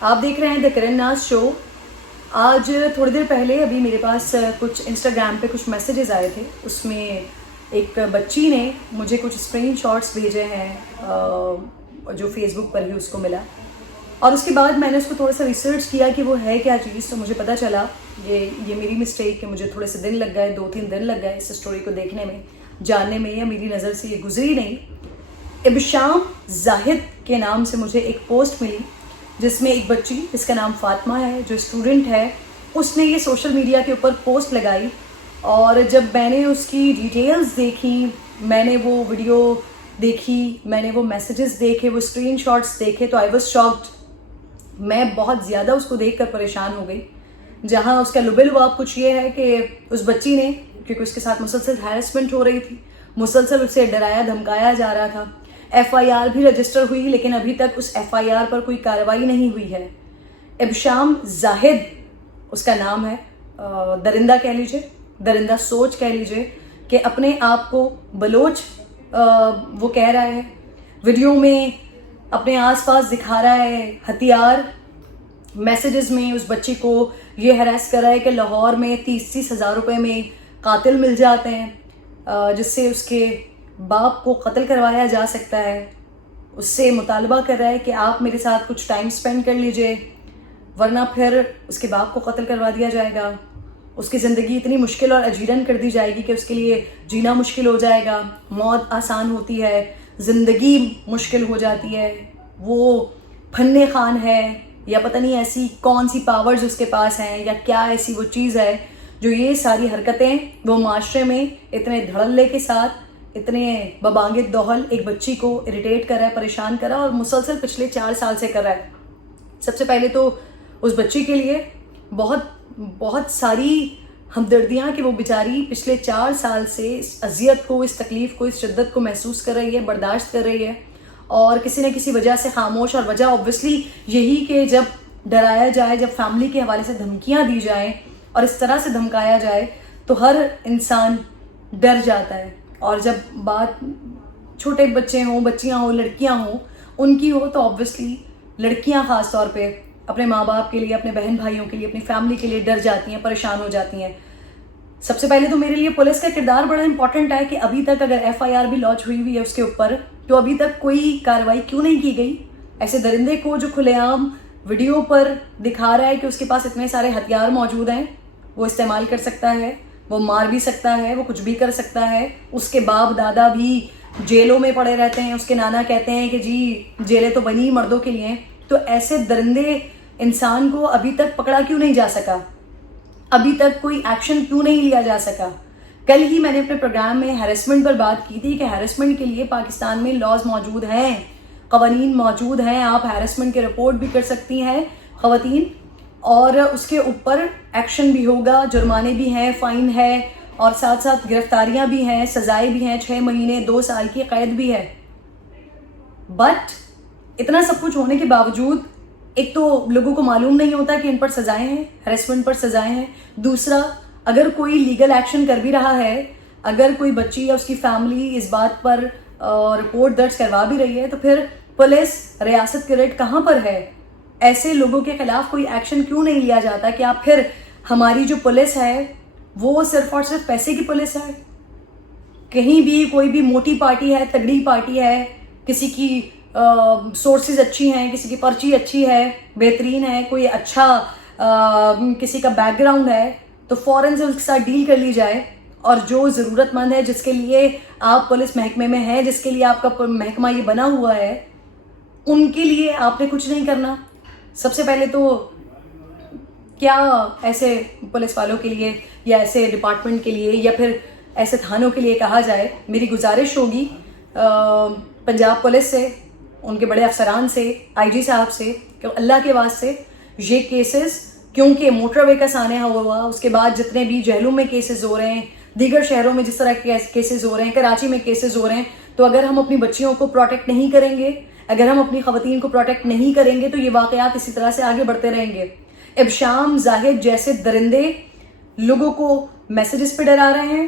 آپ دیکھ رہے ہیں دا کرن ناز شو. آج تھوڑی دیر پہلے ابھی میرے پاس کچھ انسٹاگرام پہ کچھ میسیجز آئے تھے. اس میں ایک بچی نے مجھے کچھ اسکرین شاٹس بھیجے ہیں جو فیس بک پر ہی اس کو ملا, اور اس کے بعد میں نے اس کو تھوڑا سا ریسرچ کیا کہ وہ ہے کیا چیز. تو مجھے پتہ چلا یہ میری مسٹیک کہ مجھے تھوڑے سے دن لگ گئے, 2-3 دن لگ گئے اس اسٹوری کو دیکھنے میں, جاننے میں, یا میری نظر سے یہ گزری نہیں. ابشام زاہد کے نام سے مجھے ایک پوسٹ ملی جس میں ایک بچی جس کا نام فاطمہ ہے, جو اسٹوڈنٹ ہے, اس نے یہ سوشل میڈیا کے اوپر پوسٹ لگائی. اور جب میں نے اس کی ڈیٹیلز دیکھی, میں نے وہ ویڈیو دیکھی, میں نے وہ میسیجز دیکھے, وہ اسکرین شاٹس دیکھے, تو آئی واز شاکڈ. میں بہت زیادہ اس کو دیکھ کر پریشان ہو گئی. جہاں اس کا لب لباب کچھ یہ ہے کہ اس بچی نے, کیونکہ اس کے ساتھ مسلسل ہیرسمنٹ ہو رہی تھی, مسلسل اسے ڈرایا دھمکایا جا رہا تھا. FIR بھی رجسٹر ہوئی, لیکن ابھی تک اس FIR پر کوئی کارروائی نہیں ہوئی ہے. ابشام زاہد اس کا نام ہے, درندہ کہہ لیجیے, درندہ سوچ کہہ لیجیے, کہ اپنے آپ کو بلوچ وہ کہہ رہا ہے, ویڈیو میں اپنے آس پاس دکھا رہا ہے ہتھیار. میسیجز میں اس بچی کو یہ ہراس کر رہا ہے کہ لاہور میں 30 ہزار روپے میں قاتل مل جاتے ہیں, جس سے اس کے باپ کو قتل کروایا جا سکتا ہے. اس سے مطالبہ کر رہا ہے کہ آپ میرے ساتھ کچھ ٹائم سپینڈ کر لیجئے, ورنہ پھر اس کے باپ کو قتل کروا دیا جائے گا. اس کی زندگی اتنی مشکل اور اجیرن کر دی جائے گی کہ اس کے لیے جینا مشکل ہو جائے گا. موت آسان ہوتی ہے, زندگی مشکل ہو جاتی ہے. وہ فن خان ہے, یا پتہ نہیں ایسی کون سی پاورز اس کے پاس ہیں, یا کیا ایسی وہ چیز ہے جو یہ ساری حرکتیں وہ معاشرے میں اتنے دھڑلے کے ساتھ, اتنے ببانگ دوہل ایک بچی کو اریٹیٹ کر رہا ہے, پریشان کر رہا ہے, اور مسلسل پچھلے 4 سال سے کر رہا ہے. سب سے پہلے تو اس بچی کے لیے بہت ساری ہمدردیاں کہ وہ بیچاری پچھلے 4 سال سے اس اذیت کو, اس تکلیف کو, اس شدت کو محسوس کر رہی ہے, برداشت کر رہی ہے, اور کسی نہ کسی وجہ سے خاموش. اور وجہ اوبویسلی یہی کہ جب ڈرایا جائے, جب فیملی کے حوالے سے دھمکیاں دی جائیں اور اس طرح سے دھمکایا جائے, تو ہر انسان ڈر جاتا ہے. اور جب بات چھوٹے بچے ہوں, بچیاں ہوں, لڑکیاں ہوں, ان کی ہو, تو آبویسلی لڑکیاں خاص طور پہ اپنے ماں باپ کے لیے, اپنے بہن بھائیوں کے لیے, اپنی فیملی کے لیے ڈر جاتی ہیں, پریشان ہو جاتی ہیں. سب سے پہلے تو میرے لیے پولیس کا کردار بڑا امپورٹنٹ ہے کہ ابھی تک اگر FIR بھی لانچ ہوئی ہے اس کے اوپر, تو ابھی تک کوئی کارروائی کیوں نہیں کی گئی. ایسے درندے کو جو کھلے عام ویڈیو پر دکھا رہا ہے کہ اس کے پاس اتنے سارے ہتھیار موجود ہیں, وہ استعمال کر سکتا ہے, وہ مار بھی سکتا ہے, وہ کچھ بھی کر سکتا ہے. اس کے باپ دادا بھی جیلوں میں پڑے رہتے ہیں, اس کے نانا کہتے ہیں کہ جی جیلیں تو بنی مردوں کے لیے. تو ایسے درندے انسان کو ابھی تک پکڑا کیوں نہیں جا سکا, ابھی تک کوئی ایکشن کیوں نہیں لیا جا سکا. کل ہی میں نے اپنے پروگرام میں ہیرسمنٹ پر بات کی تھی کہ ہیرسمنٹ کے لیے پاکستان میں لاز موجود ہیں, قوانین موجود ہیں. آپ ہیرسمنٹ کی رپورٹ بھی کر سکتی ہیں خواتین, اور اس کے اوپر ایکشن بھی ہوگا, جرمانے بھی ہیں, فائن ہے, اور ساتھ ساتھ گرفتاریاں بھی ہیں, سزائیں بھی ہیں, 6 مہینے 2 سال کی قید بھی ہے. بٹ اتنا سب کچھ ہونے کے باوجود ایک تو لوگوں کو معلوم نہیں ہوتا کہ ان پر سزائیں ہیں, ہیرسمنٹ پر سزائیں ہیں. دوسرا, اگر کوئی لیگل ایکشن کر بھی رہا ہے, اگر کوئی بچی یا اس کی فیملی اس بات پر رپورٹ درج کروا بھی رہی ہے, تو پھر پولیس ریاست کے ریٹ کہاں پر ہے؟ ایسے لوگوں کے خلاف کوئی ایکشن کیوں نہیں لیا جاتا؟ کہ آپ پھر ہماری جو پولیس ہے وہ صرف اور صرف پیسے کی پولیس ہے. کہیں بھی کوئی بھی موٹی پارٹی ہے, تگڑی پارٹی ہے, کسی کی سورسز اچھی ہیں, کسی کی پرچی اچھی ہے, بہترین ہے, کوئی اچھا کسی کا بیک گراؤنڈ ہے, تو فوراً سے اس کے ساتھ ڈیل کر لی جائے. اور جو ضرورت مند ہے, جس کے لیے آپ پولیس محکمے میں ہیں, جس کے لیے آپ کا محکمہ یہ بنا ہوا ہے, ان کے لیے آپ نے کچھ نہیں کرنا. سب سے پہلے تو کیا ایسے پولیس والوں کے لیے, یا ایسے ڈپارٹمنٹ کے لیے, یا پھر ایسے تھانوں کے لیے کہا جائے, میری گزارش ہوگی پنجاب پولیس سے, ان کے بڑے افسران سے, IG صاحب سے, کہ اللہ کے واسطے یہ کیسز, کیونکہ موٹر وے کا سانحہ ہوا, اس کے بعد جتنے بھی جہلوں میں کیسز ہو رہے ہیں, دیگر شہروں میں جس طرح کے کیسز ہو رہے ہیں, کراچی میں کیسز ہو رہے ہیں, تو اگر ہم اپنی بچیوں کو پروٹیکٹ نہیں کریں گے, اگر ہم اپنی خواتین کو پروٹیکٹ نہیں کریں گے, تو یہ واقعات اسی طرح سے آگے بڑھتے رہیں گے. ابشام زاہد جیسے درندے لوگوں کو میسیجز پہ ڈرا رہے ہیں,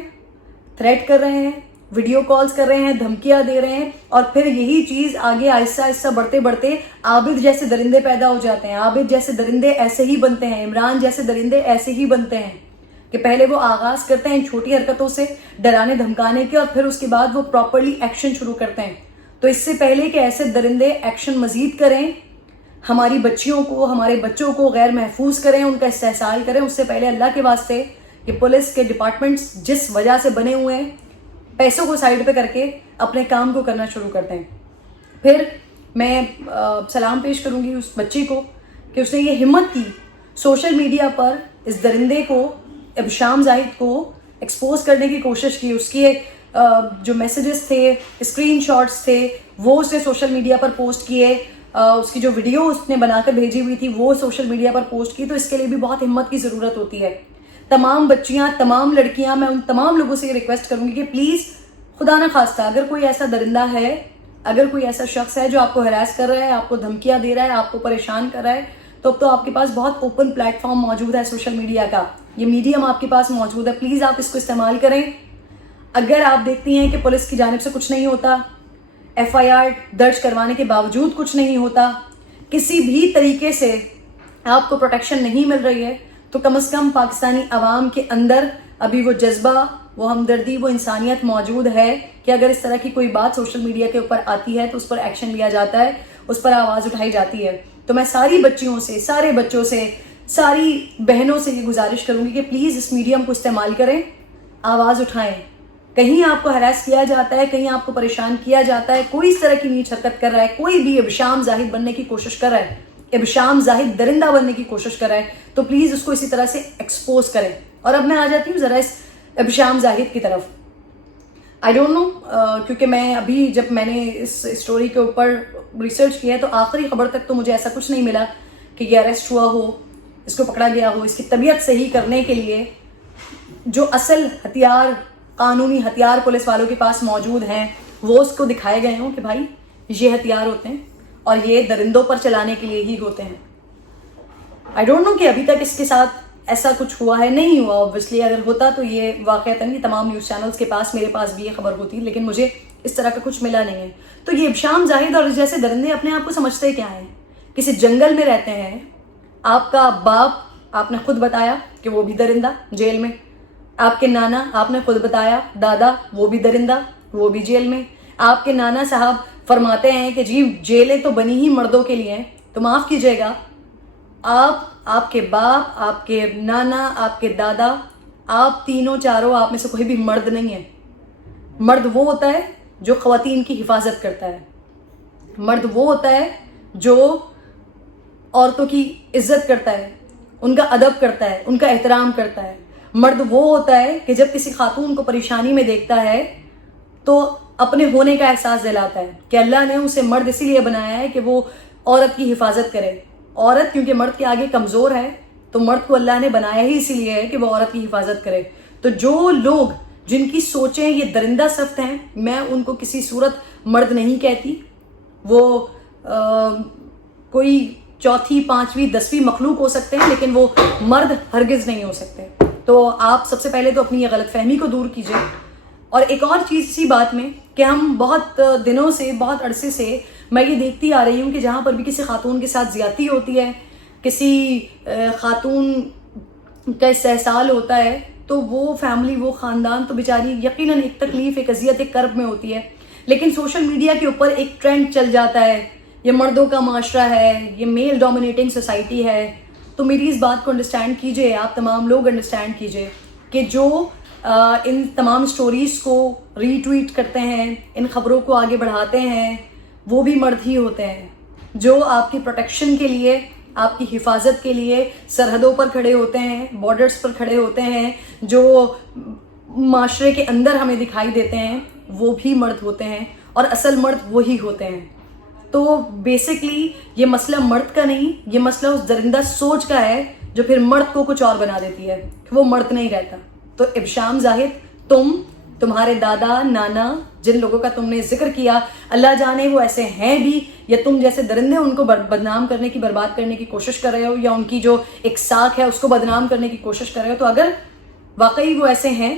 تھریٹ کر رہے ہیں, ویڈیو کالز کر رہے ہیں, دھمکیاں دے رہے ہیں, اور پھر یہی چیز آگے آہستہ آہستہ بڑھتے بڑھتے عابد جیسے درندے پیدا ہو جاتے ہیں. عابد جیسے درندے ایسے ہی بنتے ہیں, عمران جیسے درندے ایسے ہی بنتے ہیں کہ پہلے وہ آغاز کرتے ہیں چھوٹی حرکتوں سے ڈرانے دھمکانے کے, اور پھر اس کے بعد وہ پراپرلی ایکشن شروع کرتے ہیں. تو اس سے پہلے کہ ایسے درندے ایکشن مزید کریں, ہماری بچیوں کو, ہمارے بچوں کو غیر محفوظ کریں, ان کا استحصال کریں, اس سے پہلے اللہ کے واسطے یہ پولیس کے ڈپارٹمنٹس جس وجہ سے بنے ہوئے ہیں, پیسوں کو سائڈ پہ کر کے اپنے کام کو کرنا شروع کرتے ہیں. پھر میں سلام پیش کروں گی اس بچی کو کہ اس نے یہ ہمت کی سوشل میڈیا پر اس درندے کو, ابشام زاہد کو ایکسپوز کرنے کی کوشش کی. اس کی جو میسیجز تھے, اسکرین شاٹس تھے, وہ اس نے سوشل میڈیا پر پوسٹ کیے. اس کی جو ویڈیو اس نے بنا کر بھیجی ہوئی تھی وہ سوشل میڈیا پر پوسٹ کی. تو اس کے لیے بھی بہت ہمت کی ضرورت ہوتی ہے. تمام بچیاں, تمام لڑکیاں, میں ان تمام لوگوں سے یہ ریکویسٹ کروں گی کہ پلیز خدا نہ خواستہ اگر کوئی ایسا درندہ ہے, اگر کوئی ایسا شخص ہے جو آپ کو ہراس کر رہا ہے, آپ کو دھمکیاں دے رہا ہے, آپ کو پریشان کر رہا ہے, تو اب تو آپ کے پاس بہت اوپن پلیٹ فارم موجود ہے سوشل میڈیا کا. یہ میڈیم آپ کے پاس موجود ہے, پلیز آپ اس کو استعمال کریں. اگر آپ دیکھتی ہیں کہ پولیس کی جانب سے کچھ نہیں ہوتا, FIR درج کروانے کے باوجود کچھ نہیں ہوتا, کسی بھی طریقے سے آپ کو پروٹیکشن نہیں مل رہی ہے, تو کم از کم پاکستانی عوام کے اندر ابھی وہ جذبہ, وہ ہمدردی, وہ انسانیت موجود ہے کہ اگر اس طرح کی کوئی بات سوشل میڈیا کے اوپر آتی ہے تو اس پر ایکشن لیا جاتا ہے, اس پر آواز اٹھائی جاتی ہے. تو میں ساری بچیوں سے, سارے بچوں سے, ساری بہنوں سے یہ گزارش کروں گی کہ پلیز اس میڈیم کو استعمال کریں, آواز اٹھائیں. کہیں آپ کو ہراس کیا جاتا ہے, کہیں آپ کو پریشان کیا جاتا ہے, کوئی اس طرح کی نیچ حرکت کر رہا ہے, کوئی بھی ابشام زاہد بننے کی کوشش کر رہا ہے, ابشام زاہد درندہ بننے کی کوشش کر رہا ہے, تو پلیز اس کو اسی طرح سے ایکسپوز کریں. اور اب میں آ جاتی ہوں ذرا اس ابشام زاہد کی طرف. آئی ڈونٹ نو, کیونکہ میں ابھی جب میں نے اس اسٹوری کے اوپر ریسرچ کیا ہے تو آخری خبر تک تو مجھے ایسا کچھ نہیں ملا کہ یہ اریسٹ ہوا ہو, اس کو پکڑا گیا ہو. اس کی طبیعت صحیح کرنے کے لیے جو اصل ہتھیار, قانونی ہتھیار پولیس والوں کے پاس موجود ہیں, وہ اس کو دکھائے گئے ہوں کہ بھائی یہ ہتھیار ہوتے ہیں اور یہ درندوں پر چلانے کے لیے ہی ہوتے ہیں. آئی ڈونٹ نو کہ ابھی تک اس کے ساتھ ایسا کچھ ہوا ہے, نہیں ہوا اوبویسلی. اگر ہوتا تو یہ واقعتاً تمام نیوز چینلز کے پاس, میرے پاس بھی یہ خبر ہوتی, لیکن مجھے اس طرح کا کچھ ملا نہیں ہے. تو یہ ابشام زاہد اور جیسے درندے اپنے آپ کو سمجھتے کیا ہیں؟ کسی جنگل میں رہتے ہیں. آپ کا باپ, آپ نے خود بتایا کہ وہ بھی درندہ جیل میں. آپ کے نانا, آپ نے خود بتایا, دادا وہ بھی درندہ, وہ بھی جیل میں. آپ کے نانا صاحب فرماتے ہیں کہ جی جیلیں تو بنی ہی مردوں کے لیے ہیں. تو معاف کیجیے گا, آپ کے باپ, آپ کے نانا, آپ کے دادا, آپ تینوں چاروں, آپ میں سے کوئی بھی مرد نہیں ہے. مرد وہ ہوتا ہے جو خواتین کی حفاظت کرتا ہے. مرد وہ ہوتا ہے جو عورتوں کی عزت کرتا ہے, ان کا ادب کرتا ہے, ان کا احترام کرتا ہے. مرد وہ ہوتا ہے کہ جب کسی خاتون کو پریشانی میں دیکھتا ہے تو اپنے ہونے کا احساس دلاتا ہے کہ اللہ نے اسے مرد اسی لیے بنایا ہے کہ وہ عورت کی حفاظت کرے. عورت کیونکہ مرد کے آگے کمزور ہے, تو مرد کو اللہ نے بنایا ہی اسی لیے ہے کہ وہ عورت کی حفاظت کرے. تو جو لوگ, جن کی سوچیں یہ درندہ سفت ہیں, میں ان کو کسی صورت مرد نہیں کہتی. وہ کوئی چوتھی, پانچویں, 10ویں مخلوق ہو سکتے ہیں, لیکن وہ مرد ہرگز نہیں ہو سکتے. تو آپ سب سے پہلے تو اپنی یہ غلط فہمی کو دور کیجئے. اور ایک اور چیز اسی بات میں کہ ہم بہت دنوں سے, بہت عرصے سے میں یہ دیکھتی آ رہی ہوں کہ جہاں پر بھی کسی خاتون کے ساتھ زیادتی ہوتی ہے, کسی خاتون کا استحصال ہوتا ہے, تو وہ فیملی, وہ خاندان تو بیچاری یقیناً ایک تکلیف, ایک اذیت, ایک کرب میں ہوتی ہے. لیکن سوشل میڈیا کے اوپر ایک ٹرینڈ چل جاتا ہے, یہ مردوں کا معاشرہ ہے, یہ میل ڈومینیٹنگ سوسائٹی ہے. تو میری اس بات کو انڈرسٹینڈ کیجئے, آپ تمام لوگ انڈرسٹینڈ کیجئے کہ جو ان تمام سٹوریز کو ری ٹویٹ کرتے ہیں, ان خبروں کو آگے بڑھاتے ہیں, وہ بھی مرد ہی ہوتے ہیں جو آپ کی پروٹیکشن کے لیے, آپ کی حفاظت کے لیے سرحدوں پر کھڑے ہوتے ہیں, بارڈرز پر کھڑے ہوتے ہیں, جو معاشرے کے اندر ہمیں دکھائی دیتے ہیں, وہ بھی مرد ہوتے ہیں, اور اصل مرد وہی ہوتے ہیں. تو بیسکلی یہ مسئلہ مرد کا نہیں, یہ مسئلہ اس درندہ سوچ کا ہے جو پھر مرد کو کچھ اور بنا دیتی ہے کہ وہ مرد نہیں رہتا. تو ابشام زاہد, تمہارے دادا, نانا, جن لوگوں کا تم نے ذکر کیا, اللہ جانے وہ ایسے ہیں بھی, یا تم جیسے درندے ان کو بدنام کرنے کی, برباد کرنے کی کوشش کر رہے ہو, یا ان کی جو ایک ساکھ ہے اس کو بدنام کرنے کی کوشش کر رہے ہو. تو اگر واقعی وہ ایسے ہیں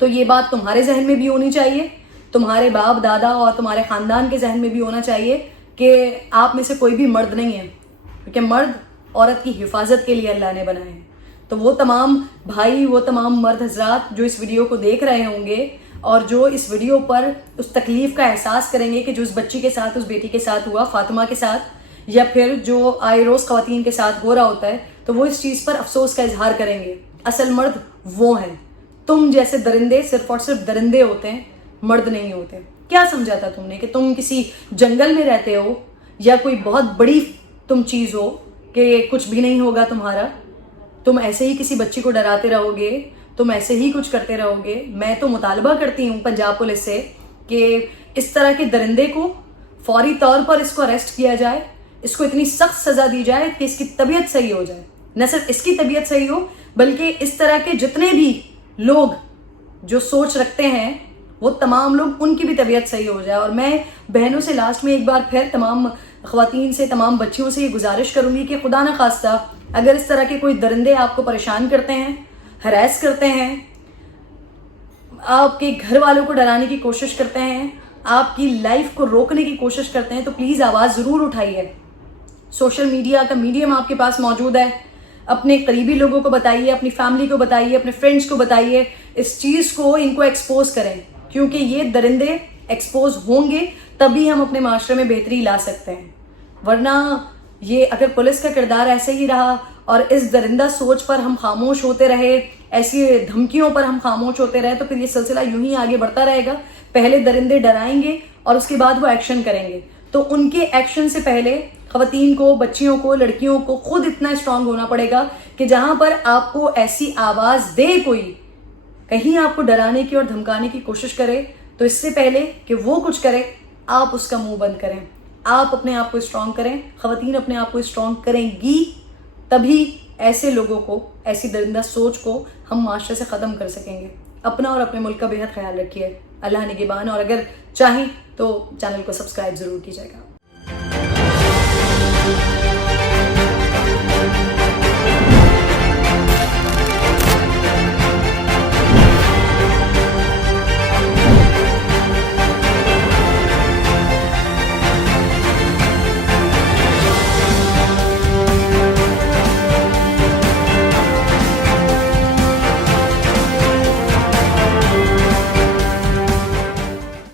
تو یہ بات تمہارے ذہن میں بھی ہونی چاہیے, تمہارے باپ دادا اور تمہارے خاندان کے ذہن میں بھی ہونا چاہیے کہ آپ میں سے کوئی بھی مرد نہیں ہے, کیونکہ مرد عورت کی حفاظت کے لیے اللہ نے بنائے ہیں. تو وہ تمام بھائی, وہ تمام مرد حضرات جو اس ویڈیو کو دیکھ رہے ہوں گے اور جو اس ویڈیو پر اس تکلیف کا احساس کریں گے کہ جو اس بچی کے ساتھ, اس بیٹی کے ساتھ ہوا, فاطمہ کے ساتھ, یا پھر جو آئے روز خواتین کے ساتھ ہو رہا ہوتا ہے, تو وہ اس چیز پر افسوس کا اظہار کریں گے. اصل مرد وہ ہیں, تم جیسے درندے صرف اور صرف درندے ہوتے ہیں, مرد نہیں ہوتے. کیا سمجھا تھا تم نے کہ تم کسی جنگل میں رہتے ہو یا کوئی بہت بڑی تم چیز ہو کہ کچھ بھی نہیں ہوگا تمہارا, تم ایسے ہی کسی بچی کو ڈراتے رہو گے, تم ایسے ہی کچھ کرتے رہو گے. میں تو مطالبہ کرتی ہوں پنجاب پولیس سے کہ اس طرح کے درندے کو فوری طور پر اس کو اریسٹ کیا جائے, اس کو اتنی سخت سزا دی جائے کہ اس کی طبیعت صحیح ہو جائے. نہ صرف اس کی طبیعت صحیح ہو بلکہ اس طرح کے جتنے بھی لوگ جو سوچ رکھتے ہیں وہ تمام لوگ, ان کی بھی طبیعت صحیح ہو جائے. اور میں بہنوں سے لاسٹ میں ایک بار پھر تمام خواتین سے, تمام بچیوں سے یہ گزارش کروں گی کہ خدا نہ خواستہ اگر اس طرح کے کوئی درندے آپ کو پریشان کرتے ہیں, ہراس کرتے ہیں, آپ کے گھر والوں کو ڈرانے کی کوشش کرتے ہیں, آپ کی لائف کو روکنے کی کوشش کرتے ہیں, تو پلیز آواز ضرور اٹھائیے. سوشل میڈیا کا میڈیم آپ کے پاس موجود ہے, اپنے قریبی لوگوں کو بتائیے, اپنی فیملی کو بتائیے, اپنے فرینڈس کو بتائیے, اس چیز کو, ان کو ایکسپوز کریں, کیونکہ یہ درندے ایکسپوز ہوں گے تبھی ہم اپنے معاشرے میں بہتری لا سکتے ہیں. ورنہ یہ اگر پولیس کا کردار ایسے ہی رہا اور اس درندہ سوچ پر ہم خاموش ہوتے رہے, ایسی دھمکیوں پر ہم خاموش ہوتے رہے, تو پھر یہ سلسلہ یوں ہی آگے بڑھتا رہے گا. پہلے درندے ڈرائیں گے اور اس کے بعد وہ ایکشن کریں گے. تو ان کے ایکشن سے پہلے خواتین کو, بچیوں کو, لڑکیوں کو خود اتنا اسٹرانگ ہونا پڑے گا کہ جہاں پر آپ کو ایسی آواز دے کوئی, کہیں آپ کو ڈرانے کی اور دھمکانے کی کوشش کرے, تو اس سے پہلے کہ وہ کچھ کرے آپ اس کا منہ بند کریں. آپ اپنے آپ کو اسٹرانگ کریں, خواتین اپنے آپ کو اسٹرانگ کریں گی, تبھی ایسے لوگوں کو, ایسی درندہ سوچ کو ہم معاشرے سے ختم کر سکیں گے. اپنا اور اپنے ملک کا بے حد خیال رکھیے. اللہ نگہبان. اور اگر چاہیں تو چینل کو سبسکرائب ضرور کیجیے گا.